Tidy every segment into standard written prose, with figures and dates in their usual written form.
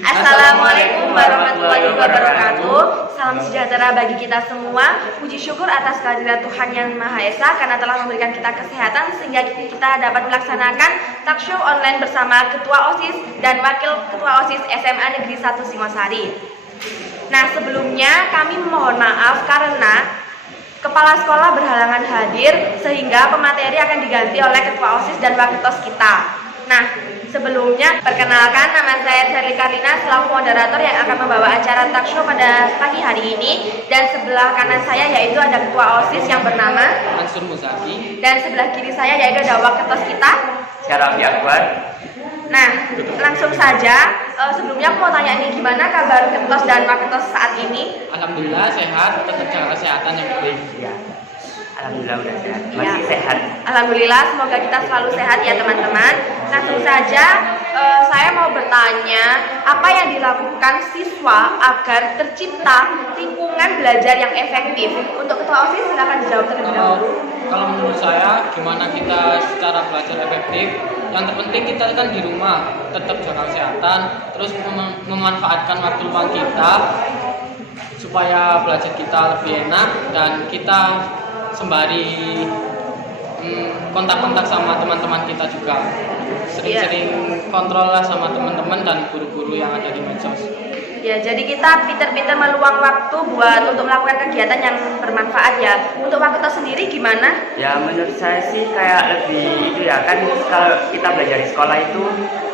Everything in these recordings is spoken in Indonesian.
Assalamualaikum warahmatullahi wabarakatuh. Salam sejahtera bagi kita semua. Puji syukur atas kehadirat Tuhan Yang Maha Esa karena telah memberikan kita kesehatan sehingga kita dapat melaksanakan talkshow online bersama Ketua OSIS dan Wakil Ketua OSIS SMA Negeri 1 Singosari. Nah, sebelumnya kami mohon maaf karena Kepala sekolah berhalangan hadir sehingga pemateri akan diganti oleh Ketua OSIS dan Wakil Tos kita. Nah, sebelumnya perkenalkan, nama saya Sherly Karlina selaku moderator yang akan membawa acara talkshow pada pagi hari ini. Dan sebelah kanan saya yaitu ada Ketua OSIS yang bernama Mansur Muzaki. Dan sebelah kiri saya yaitu ada Wakil Tos kita Syarafi Akbar. Nah, langsung saja, sebelumnya aku mau tanya nih, gimana kabar Ketos dan Waketos saat ini? Alhamdulillah sehat, tetap jaga kesehatan yang baik. Ya, alhamdulillah udah sehat, masih sehat. Alhamdulillah, semoga kita selalu sehat ya teman-teman. Langsung saja, saya mau bertanya, apa yang dilakukan siswa agar tercipta lingkungan belajar yang efektif? Untuk Ketua OSIS silakan dijawab terlebih dahulu. Kalau menurut saya, gimana kita secara belajar efektif? Yang terpenting kita kan di rumah, tetap jaga kesehatan, terus memanfaatkan waktu luang kita supaya belajar kita lebih enak dan kita sembari kontak-kontak sama teman-teman kita juga. Sering-sering kontrol lah sama teman-teman dan guru-guru yang ada di medsos. Ya, jadi kita pinter-pinter meluang waktu untuk melakukan kegiatan yang bermanfaat ya. Untuk Waketos sendiri gimana? Ya menurut saya sih kayak lebih itu ya, kan kalau kita belajar di sekolah itu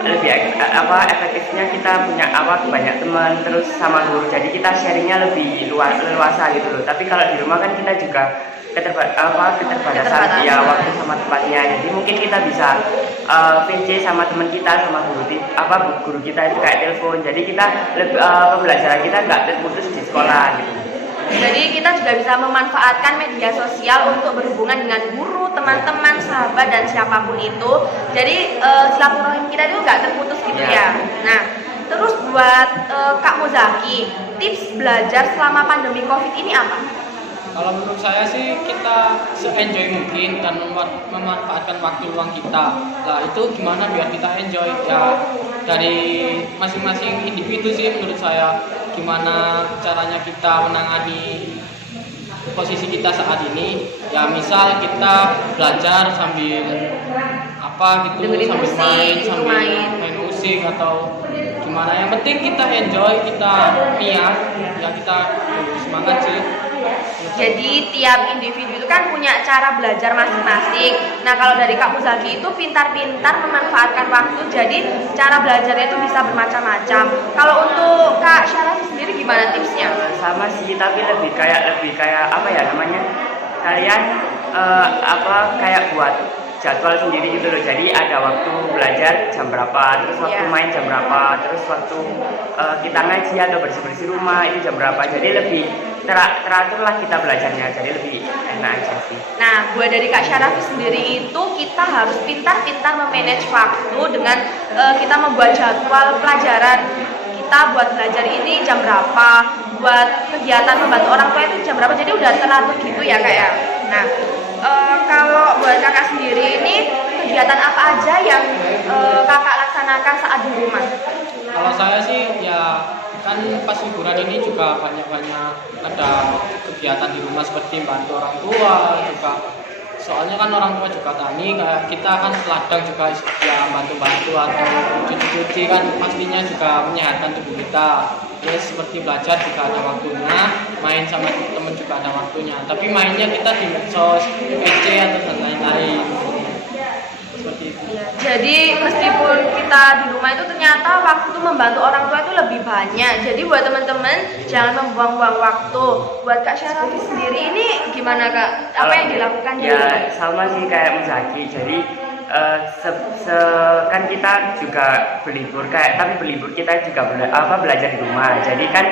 lebih efektifnya kita punya banyak teman terus sama guru, jadi kita sharingnya lebih leluasa gitu loh. Tapi kalau di rumah kan kita juga keterbatasan ya waktu sama tempatnya, jadi mungkin kita bisa VC sama teman kita sama guru kita itu kayak telepon, jadi kita pembelajaran kita nggak terputus di sekolah gitu. Jadi kita juga bisa memanfaatkan media sosial untuk berhubungan dengan guru, teman-teman, sahabat dan siapapun itu. Jadi silaturahim kita itu nggak terputus gitu ya. Nah, terus buat Kak Muzaki, tips belajar selama pandemi COVID ini apa? Kalau menurut saya sih kita se-enjoy mungkin dan memanfaatkan waktu luang kita. Nah itu gimana biar kita enjoy ya, dari masing-masing individu sih menurut saya. Gimana caranya kita menangani posisi kita saat ini? Ya misal kita belajar sambil Dengerin sambil musik, main musik atau gimana. Yang penting kita enjoy, kita niat, ya kita semangat sih. Jadi tiap individu itu kan punya cara belajar masing-masing. Nah, kalau dari Kak Muzaki itu pintar-pintar memanfaatkan waktu, jadi cara belajarnya itu bisa bermacam-macam. Kalau untuk Kak Syarafi sendiri gimana tipsnya? Sama sih, tapi lebih kayak apa ya namanya, kalian kayak buat jadwal sendiri gitu loh. Jadi ada waktu belajar jam berapa, terus waktu main jam berapa, terus waktu kita ngaji atau bersih-bersih rumah itu jam berapa. Jadi lebih teratur lah kita belajarnya, jadi lebih enak aja sih. Nah, buat dari Kak Syarafi sendiri itu kita harus pintar-pintar memanage waktu dengan kita membuat jadwal pelajaran kita buat belajar ini jam berapa, buat kegiatan membantu orang tua itu jam berapa, jadi udah teratur gitu ya Kak ya. Nah, kalau buat kakak sendiri ini kegiatan apa aja yang kakak laksanakan saat di rumah? Kalau saya sih ya kan pas liburan ini juga banyak-banyak ada kegiatan di rumah seperti bantu orang tua juga. Soalnya kan orang tua juga tani, kayak kita kan ladang juga ya bantu-bantu atau cuci-cuci kan pastinya juga menyehatkan tubuh kita. Terus seperti belajar juga ada waktunya, main sama temen juga ada waktunya. Tapi mainnya kita di medsos, PC atau dan lain-lain. Seperti itu. Jadi meskipun kita di rumah itu ternyata waktu itu membantu orang tua itu lebih banyak. Jadi buat teman-teman jangan membuang-buang waktu. Buat Kak Syarafi sendiri ini gimana Kak? Apa yang dilakukan di rumah? Ya sama sih kayak Muzaki. Jadi kan kita juga berlibur, tapi berlibur kita juga belajar di rumah. Jadi kan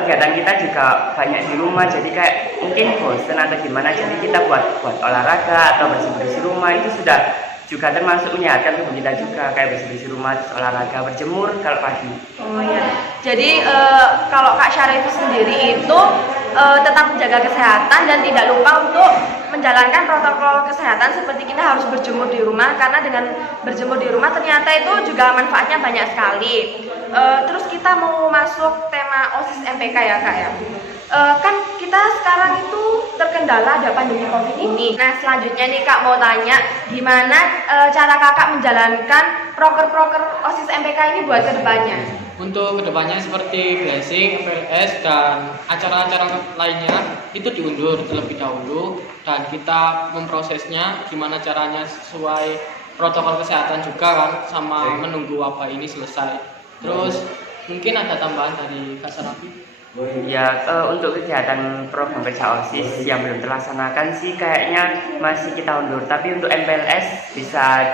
kegiatan kita juga banyak di rumah, jadi kayak mungkin bosan atau gimana, jadi kita buat olahraga atau bersih-bersih rumah itu sudah juga termasuk menyehatkan tubuh kita juga, kayak bersih-bersih rumah, olahraga, berjemur kalau pagi. Oh iya. Jadi kalau Kak Syarafi sendiri itu tetap menjaga kesehatan dan tidak lupa untuk menjalankan protokol kesehatan seperti kita harus berjemur di rumah, karena dengan berjemur di rumah ternyata itu juga manfaatnya banyak sekali. Terus kita mau masuk tema OSIS MPK ya Kak ya. Kan kita sekarang itu terkendala ada pandemi COVID ini. Nah selanjutnya nih Kak mau tanya, gimana cara Kakak menjalankan proker-proker OSIS MPK ini buat kedepannya? Untuk kedepannya seperti blessing, MPLS, dan acara-acara lainnya itu diundur terlebih dahulu, dan kita memprosesnya gimana caranya sesuai protokol kesehatan juga kan, sama menunggu wabah ini selesai. Terus mungkin ada tambahan dari Kak Sarafi? Ya, untuk kegiatan program kerja OSIS yang belum terlaksanakan sih kayaknya masih kita undur. Tapi untuk MPLS bisa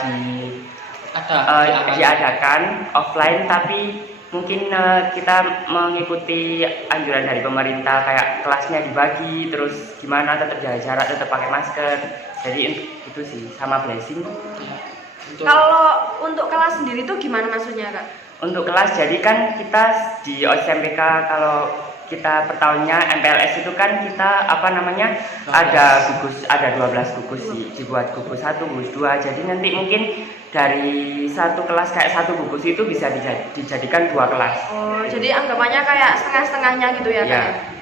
diadakan offline, tapi mungkin kita mengikuti anjuran dari pemerintah, kayak kelasnya dibagi, terus gimana tetap jaga jarak, tetap pakai masker. Jadi itu sih, sama blessing. Kalau untuk kelas sendiri tuh gimana maksudnya Kak? Untuk kelas, jadi kan kita di OSIS MPK kalau kita per tahunnya MPLS itu kan kita ada 12 gugus sih, dibuat gugus 1, gugus 2. Jadi nanti mungkin dari satu kelas kayak satu gugus itu bisa dijadikan 2 kelas. Oh, jadi anggapannya kayak setengah-setengahnya gitu ya Kak?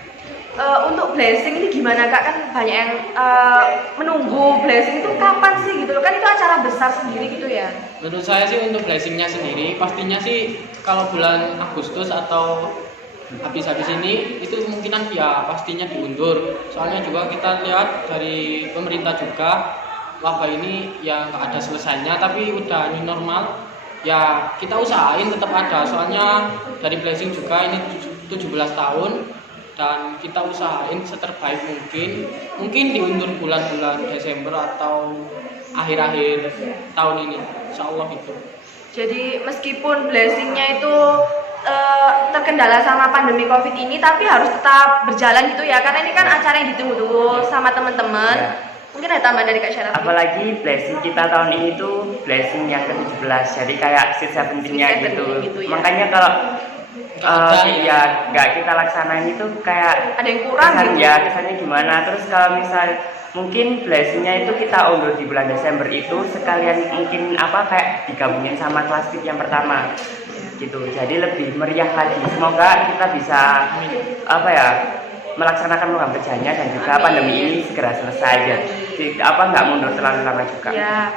Untuk blessing ini gimana Kak? Kan banyak yang menunggu blessing itu kapan sih gitu loh, kan itu acara besar sendiri gitu ya. Menurut saya sih untuk blessingnya sendiri pastinya sih kalau bulan Agustus atau habis-habis ini itu kemungkinan ya pastinya diundur. Soalnya juga kita lihat dari pemerintah juga wabah ini ya nggak ada selesainya, tapi udah new normal ya kita usahain tetap ada. Soalnya dari blessing juga ini 17 tahun dan kita usahain seterbaik mungkin diundur bulan-bulan Desember atau akhir-akhir tahun ini, insya Allah gitu. Jadi meskipun blessingnya itu terkendala sama pandemi COVID ini, tapi harus tetap berjalan gitu ya, karena ini kan acara yang ditunggu-tunggu sama teman-teman. Mungkin ada tambahan dari Kak Syarafi? Apalagi blessing kita tahun ini tuh blessing yang ke-17, jadi kayak Sweet 17-nya gitu. Ya. Makanya kalau nggak kita laksanain itu kayak ada yang kurang gitu. Ya kesannya gimana. Terus kalau misal mungkin blessingnya itu kita undur di bulan Desember itu sekalian mungkin kayak digabungin sama kelas fit yang pertama gitu, jadi lebih meriah lagi. Semoga kita bisa melaksanakan program kerjanya dan juga pandemi ini segera selesai ya. Nggak mundur terlalu lama juga. Ya.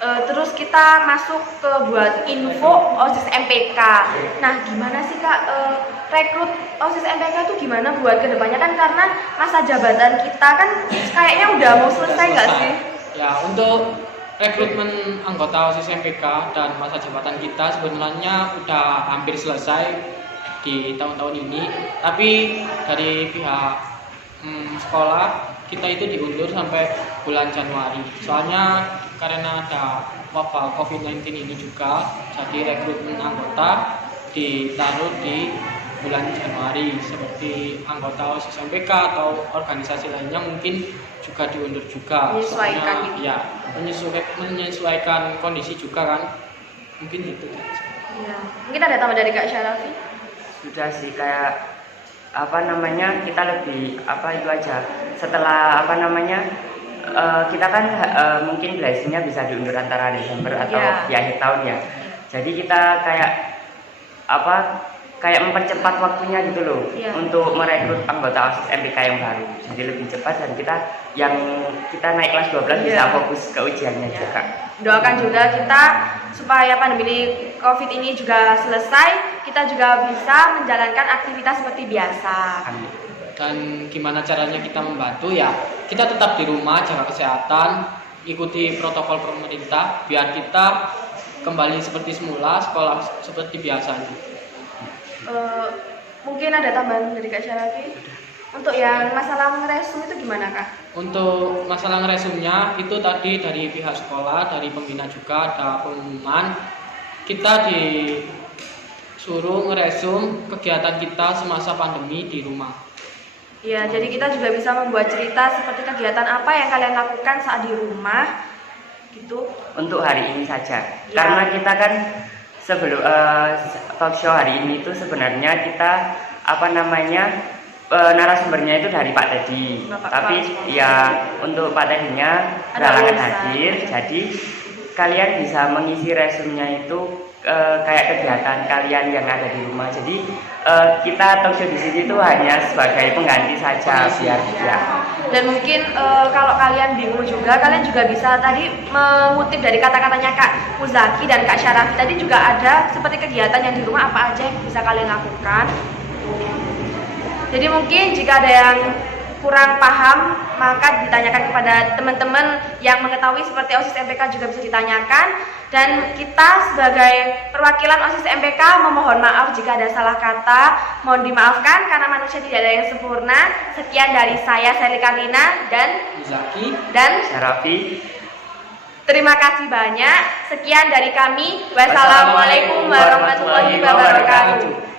Terus kita masuk ke buat info OSIS MPK. Nah, gimana sih Kak rekrut OSIS MPK itu gimana buat kedepannya, kan karena masa jabatan kita kan kayaknya udah mau selesai nggak sih? Ya, untuk rekrutmen anggota OSIS MPK dan masa jabatan kita sebenarnya udah hampir selesai di tahun-tahun ini, tapi dari pihak sekolah kita itu diundur sampai bulan Januari. Soalnya karena ada wabah COVID-19 ini juga, jadi rekrutmen anggota ditaruh di bulan Januari. Seperti anggota OSIS MPK atau organisasi lainnya mungkin juga diundur juga. Menyesuaikan gitu. Ya, menyesuaikan kondisi juga kan. Mungkin gitu. Ya. Mungkin ada tambah dari Kak Syarafi? Sudah sih, kayak kita lebih itu aja. Setelah kita kan mungkin blessingnya bisa diundur antara Desember atau di akhir tahun ya. Jadi kita kayak mempercepat waktunya gitu loh, untuk merekrut anggota OSIS MPK yang baru. Jadi lebih cepat dan kita naik kelas 12 bisa fokus ke ujiannya juga. Doakan juga kita supaya pandemi COVID ini juga selesai, kita juga bisa menjalankan aktivitas seperti biasa. Amin. Dan gimana caranya kita membantu ya, kita tetap di rumah, jaga kesehatan, ikuti protokol pemerintah biar kita kembali seperti semula, sekolah seperti biasanya. Mungkin ada tambahan dari Kak Syarafi? Untuk yang masalah ngeresum itu gimana Kak? Untuk masalah ngeresumnya itu tadi dari pihak sekolah, dari pembina juga ada pengumuman, kita disuruh ngeresum kegiatan kita semasa pandemi di rumah. Ya, jadi kita juga bisa membuat cerita seperti kegiatan apa yang kalian lakukan saat di rumah gitu. Untuk hari ini saja, karena kita kan sebelum talk show hari ini itu sebenarnya kita narasumbernya itu dari Pak Teddy, tapi ya untuk Pak Teddy-nya berhalangan hadir, jadi kalian bisa mengisi resumenya itu kayak kegiatan kalian yang ada di rumah. Jadi kita talk show di sini tuh hanya sebagai pengganti saja biar ya. Dan mungkin kalau kalian bingung juga, kalian juga bisa tadi mengutip dari kata-katanya Kak Muzaki dan Kak Syarafi tadi juga ada seperti kegiatan yang di rumah apa aja yang bisa kalian lakukan. Jadi mungkin jika ada yang kurang paham, maka ditanyakan kepada teman-teman yang mengetahui seperti OSIS MPK juga bisa ditanyakan. Dan kita sebagai perwakilan OSIS MPK memohon maaf jika ada salah kata, mohon dimaafkan karena manusia tidak ada yang sempurna. Sekian dari saya, Sally Karlina dan Zaki dan Syarafi. terima kasih banyak. Sekian dari kami. Wassalamualaikum warahmatullahi wabarakatuh.